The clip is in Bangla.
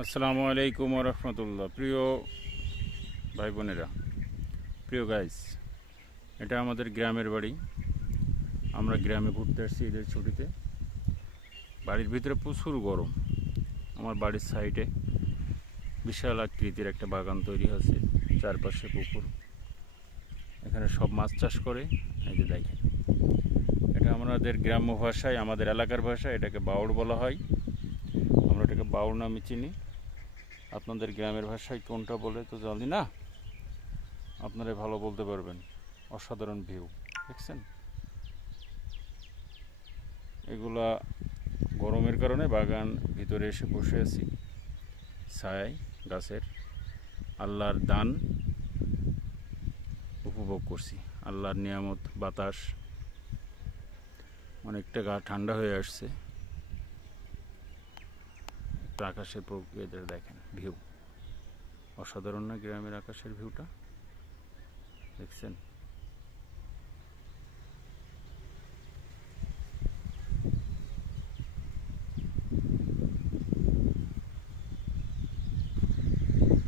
আসসালামু আলাইকুম রহমতুল্লাহ। প্রিয় ভাই বোনেরা, প্রিয় গাইস, এটা আমাদের গ্রামের বাড়ি। আমরা গ্রামে ঘুরতে আসছি ঈদের ছুটিতে। বাড়ির ভিতরে প্রচুর গরম। আমার বাড়ির সাইডে বিশাল আকৃতির একটা বাগান তৈরি হয়েছে, চারপাশে পুকুর। এখানে সব মাছ চাষ করে। এই যে দেখেন, এটা আমাদের গ্রাম্য ভাষায়, আমাদের এলাকার ভাষায় এটাকে বাউড় বলা হয়। আমরা এটাকে বাউড় নামে চিনি। আপনাদের গ্রামের ভাষায় কোনটা বলে তো জানি না, আপনারা ভালো বলতে পারবেন। অসাধারণ ভিউ দেখছেন। এগুলা গরমের কারণে বাগান ভিতরে এসে বসে আছি ছায়ায় গাছের। আল্লাহর দান উপভোগ করছি, আল্লাহর নিয়ামত। বাতাস অনেকটা গা ঠান্ডা হয়ে আসছে। একটু আকাশের প্রকৃতিটা দেখেন, ভিউ অসাধারণ না? গ্রামের আকাশের ভিউটা দেখছেন।